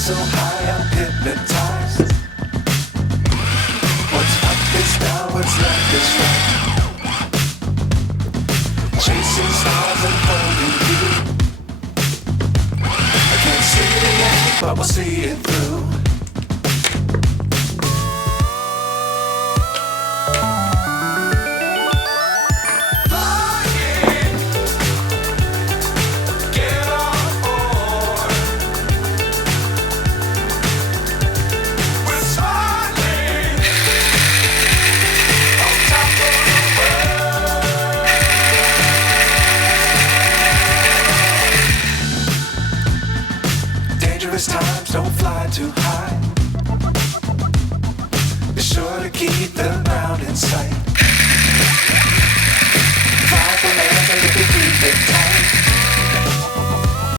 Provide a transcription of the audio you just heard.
so high I'm hypnotized. What's up is down, what's left is right. Chasing stars and holding you. I can't see the end, but we'll see it through. Times don't fly too high. Be sure to keep the ground in sight. Fly forever if you keep it tight.